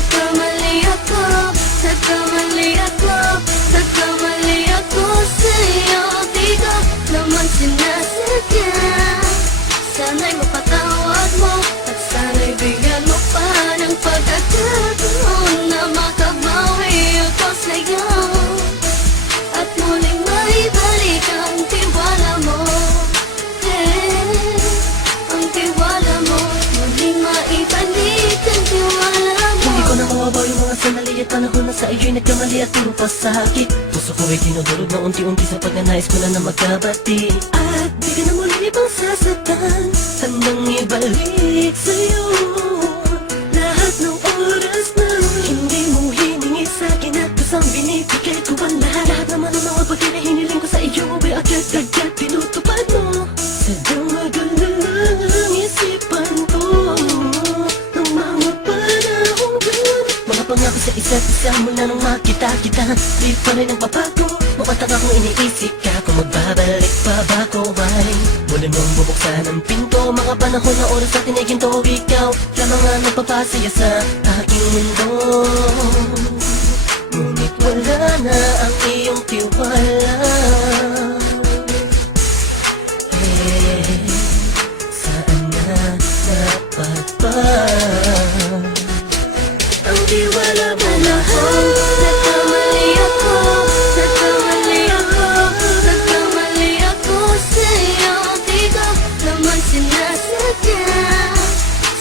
nagkamali ako, nagkamali ako, nagkamali ako sa'yo. Di ko naman sinasadya. Sana'y mapatawad mo at sana'y bigyan mo pa ng pagkakataon na makabawi ako sa'yo at muling maibalik ang tiwala mo. Ang tiwala mo, muling maibalik ang tiwala mo. Hindi ko na mawabaw yung mga sandali at panahon na sa iyo'y nagkamali at puro pasakit. Puso ko ay dinudurog na unti-unti sa pagnanais ko na magkabati. At di ka na muli pang sasaktan, handang ibalik sa'yo lahat ng oras na hindi mo hiningi sa'kin at kusang binibigay ko ang lahat. Lahat naman ng mga bagay na hiniling ko sa iyo ay agad-agad tinutupad mo. Sadyang magalang isipan ko ng mga panahong doon. Mga pangako sa isa't isa mula nung makita kita, di pa rin nagbabago. Mapatang akong iniisip ka kung magbabalik pa ba ko ay muli mong bubuksan ang pinto. Mga panahon na oras natin ay ginto. Ikaw lamang ang nagpapasaya sa aking mundo. Ngunit wala na ang iyong tiwala. Saan na dapat ba ang tiwala mo mahal? Nagkamali ako, nagkamali ako, nagkamali ako sa'yo. Di ko naman sinasadya.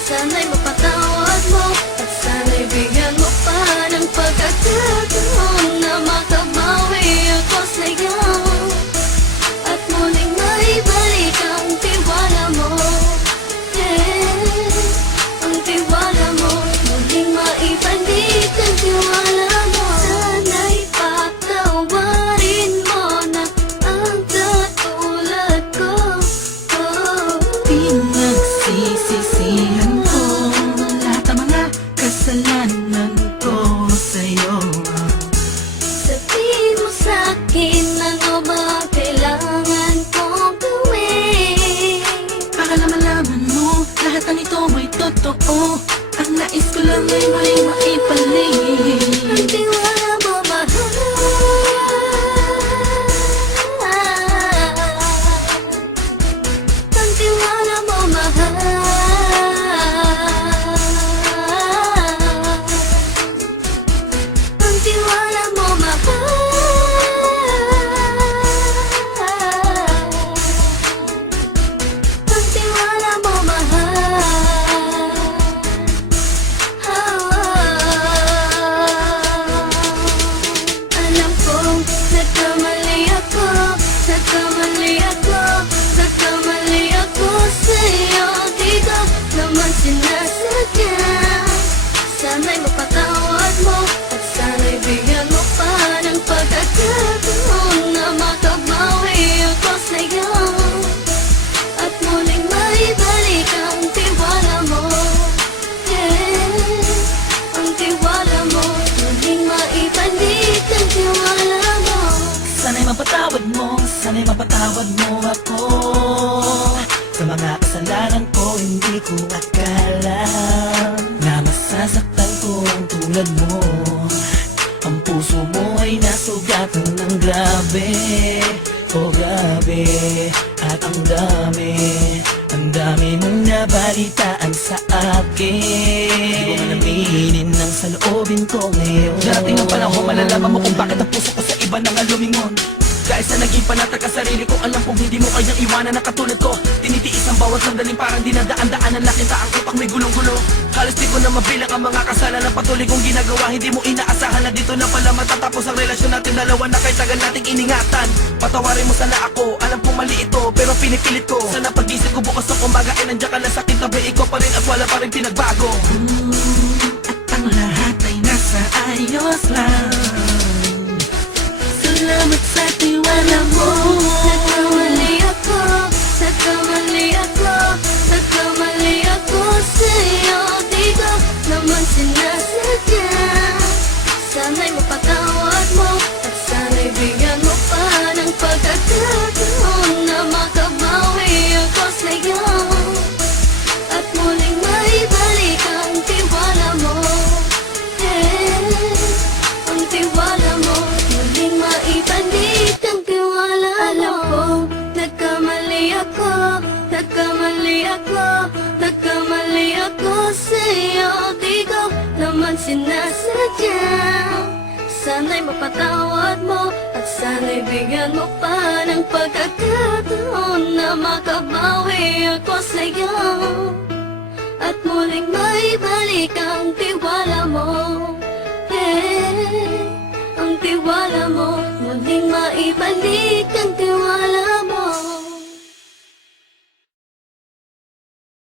Sana'y mapatawad mo at sana'y bigyan mo pa ng pagkakataon na makabawi ako sa'yo at muling maibalik ang tiwala mo. Ang tiwala mo, muling maibalik ang tiwala mo. Sana'y patawarin mo na ang katulad ko. Pinagsisisihan ko lahat ng mga kasalanan ko sa'yo. Sabihin mo sa'kin ano ba kailangan kong gawin Para na malaman mo lahat ng ito ay totoo. Ang nais ko lang ay muling maibalik ang tiwala mo, mahal. Ang tiwala mo, mahal. Ang tiwala mo, mahal. Ang tiwala mo, mahal. Alam kong nagkamali ako, nagkamali ako, nagkamali ako sa'yo. Di ko naman sinasadya. Sana'y mapatawad mo at sana'y bigyan mo pa ng pagkakataon na makabawi ako sa'yo at muling maibalik ang tiwala mo. Ang tiwala mo, muling maibalik ang tiwala mo. Sana'y mapatawad mo, sana'y mapatawad mo ako sa mga kasalanan ko. Hindi ko akala na masasaktan ko ang tulad mo. Ang puso mo ay nasugatan ng grabe. Oh grabe, at ang dami mong nabalitaan sa akin. Di ko man aminin ang saloobin ko ngayon. Darating ang panahon, malalaman mo kung bakit ang puso ko sa iba nang lumingon. Dahil sa naging panatag ka sarili ko, alam kong hindi mo kayang iwanan na katulad ko. Tinitiis ang bawat sandaling parang dinadaan-daanan. Nakita ang utak may gulong-gulo. Halos di ko na mabilang ang mga kasalanan patuloy kong ginagawa. Hindi mo inaasahan na dito na pala matatapos ang relasyon natin dalawa na kahit tagal nating iningatan. Patawarin mo sana ako, alam kong mali ito pero pinipilit ko. Sana pag-isip ko bukas ng umaga ay nandiyan ka na sa akin tabi. Ikaw pa rin at wala pa rin pinagbago. At ang lahat ay nasa ayos lang. Salamat sa tiwala mo. Nagkamali ako, nagkamali ako, nagkamali ako sa'yo. Di ko naman sinasadya. Sana'y mapatawad mo at sana'y bigyan mo pa ng pagkakataon na makabawi ako sa'yo at muling maibalik ang tiwala mo. sa'yo, di ko naman sinasadya. Sana'y mapatawad mo at sana'y bigyan mo pa ng pagkakataon na makabawi ako sa'yo at muling maibalik ang tiwala mo. Ang tiwala mo, muling maibalik ang tiwala